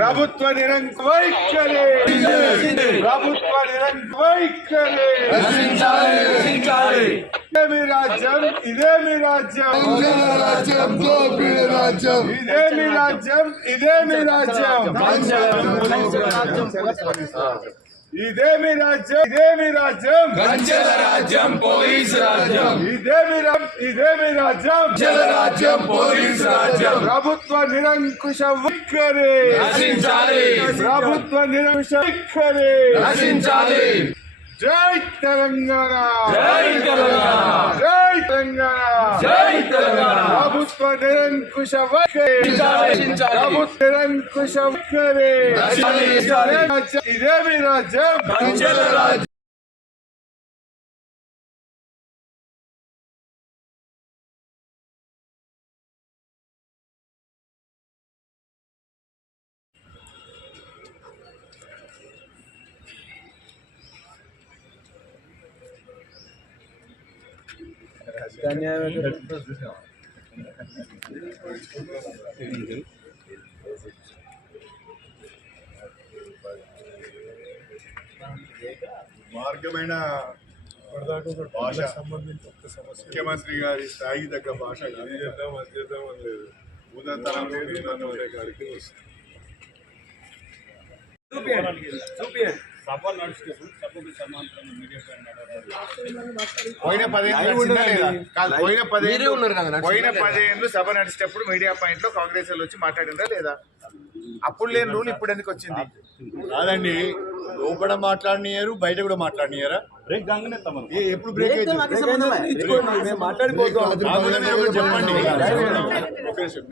ప్రభుత్వ నిరంకుశ వైఖరి ఇదేమి రాజ్యం, ఇదేమి రాజ్యం, ఇదేమి రాజ్యం, ఇదేమి రాజ్యం, ఇదేమి రాజ్యం, ఇదేమి రాజ్యం, కంచెల రాజ్యం పోలీసు రాజ్యం, ఇదేమి రాజ్యం, కంచెల రాజ్యం పోలీసు రాజ్యం, ప్రభుత్వ నిరంకుశ వైఖరి నశించాలి, ప్రభుత్వ నిరంకుశ వైఖరి నశించాలి. జై తెలంగాణ, జై తెలంగాణ, జై తెలంగాణ, జై తెలంగాణ. ప్రభుత్వ నిరంకుశ వైఖరి, ప్రభుత్వ నిరంకుశ వైఖరి, ఇదేమి రాజ్యం, కంచెల రాజ్యం. మార్గమైన భాష ముఖ్యమంత్రి గారి స్థాయికి తగ్గ భాష పోయిన 10 ఏళ్ళు సభ నడిచేటప్పుడు మీడియా పాయింట్ లో కాంగ్రెస్ వాళ్ళు వచ్చి మాట్లాడిందా లేదా? అప్పుడు లేని రూల్ ఇప్పుడు ఎందుకు వచ్చింది? కాదండి, లోపల మాట్లాడినారు, బయట కూడా మాట్లాడినారా? ఎప్పుడు బ్రేక్ చెప్పండి.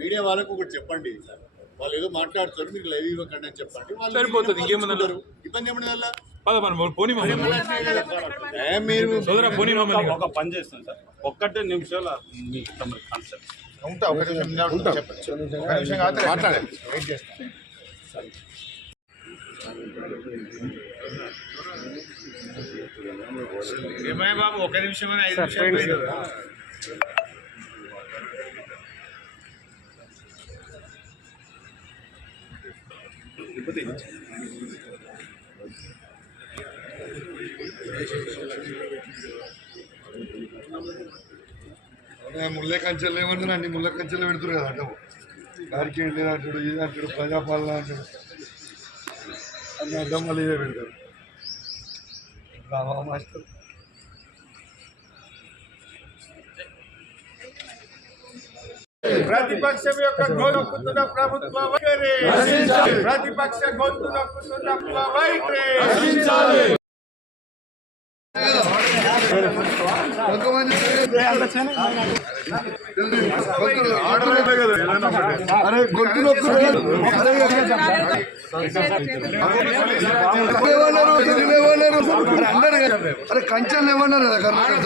మీడియా వాళ్ళకు ఒకటి చెప్పండి, వాళ్ళు ఏదో మాట్లాడుతారు, మీరు లైవ్ ఇవ్వకండి అని చెప్పండి. వాళ్ళు సరిపోతుంది, ఇంకేమన్నారు ఇబ్బంది ఏమన్నా వల్ల మీరు ఒక పని చేస్తాం సార్, 1 నిమిషాల ఉంటా, ఒక నిమిషం మాట్లాడండి, వెయిట్ చేస్తాను. ఏమయ్య బాబు, 1 నిమిషం 5 నిమిషాలు ముళ్ళ కంచెలు ఏమన్నా అన్ని ముళ్ళ కంచెలు పెడుతున్నారు కదా అంటావు. దానికి ఏంటి అంటాడు, ఇది అంటాడు, ప్రజాపాలన అంటాడు, అన్ని అడ్డం మళ్ళీ ఇదే పెడతారు. మాస్టర్ ప్రతిపక్షం యొక్క గొంతున్న ప్రభుత్వ వైఖరి, ప్రతిపక్ష గొంతు నొక్కుతున్న వైఖరి. అరే గొంతు అరే కంచెలు ఏమన్నారు కదా కర్ణాటక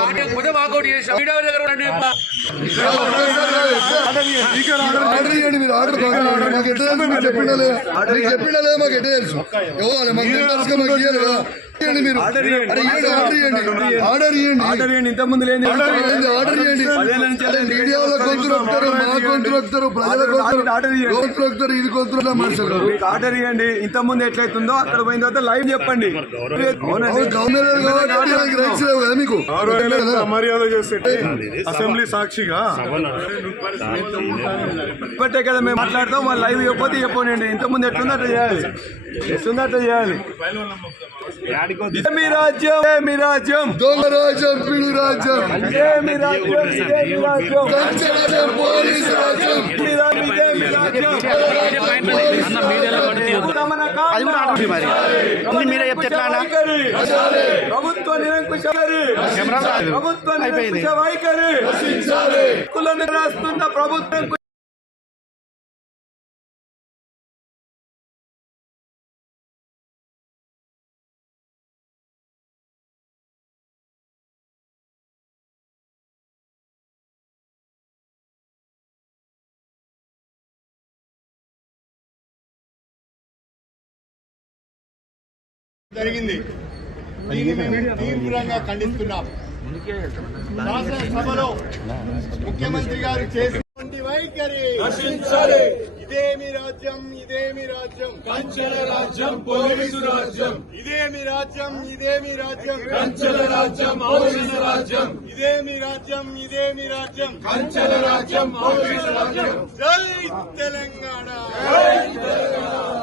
ఆర్డర్ ఇవ్వండి, మీరు ఆర్డర్ మాకు ఎట్లా తెలుసు? మీకు చెప్పిండా లేదా? మాకు ఎట్లా తెలుసు? ఇవ్వాలి, మాకు తెలుసు, మాకు ఇవ్వాలి కదా. మీరు ఆర్డర్ ఇవ్వండి, ఇంతకుముందు లేని ఆర్డర్ ఇవ్వండి. మీడియాలో గొంతు రొక్కుతారు, మా గొంతు రొక్కుతారు, ప్రజల గొంతు రొక్కుతారు, ఇది గొంతు మనుషులు. ఆర్డర్ ఇవ్వండి, ఇంతకుముందు ఎట్లయితుందో అక్కడ పోయిన తర్వాత లైవ్ చెప్పండి. కదా మీకు మర్యాద చేస్తే అసెంబ్లీ సాక్షిగా ఇప్పటే కదా మేము మాట్లాడతాం. వాళ్ళు లైవ్ చెప్పొద్దు, చెప్పండి. ఇంతకుముందు ఎట్లుందో అట్లా చేయాలి, ఇదేమి రాజ్యం, ఏమి రాజ్యం, దొంగ రాజ్యం, పిడి రాజ్యం, ఇదేమి రాజ్యం, ఇదేమి రాజ్యం, కంచెల పోలీసు రాజ్యం, ఇదేమి రాజ్యం. ప్రభుత్వ నిరంకుశ వైఖరి, కులను రాస్తున్న ప్రభుత్వం జరిగింది. దీన్ని మేము తీవ్రంగా ఖండిస్తున్నాం. శాసనసభలో ముఖ్యమంత్రి గారు చేసినటువంటి వైఖరి రక్షించాలి. ఇదేమి రాజ్యం, ఇదేమి రాజ్యం, కంచెల రాజ్యం పోలీసు రాజ్యం, ఇదేమి రాజ్యం, ఇదేమి రాజ్యం, కంచెల రాజ్యం పోలీసు రాజ్యం, ఇదేమి రాజ్యం, ఇదేమి రాజ్యం, కంచెల రాజ్యం పోలీసు రాజ్యం. జై తెలంగాణ. జై తెలంగాణ.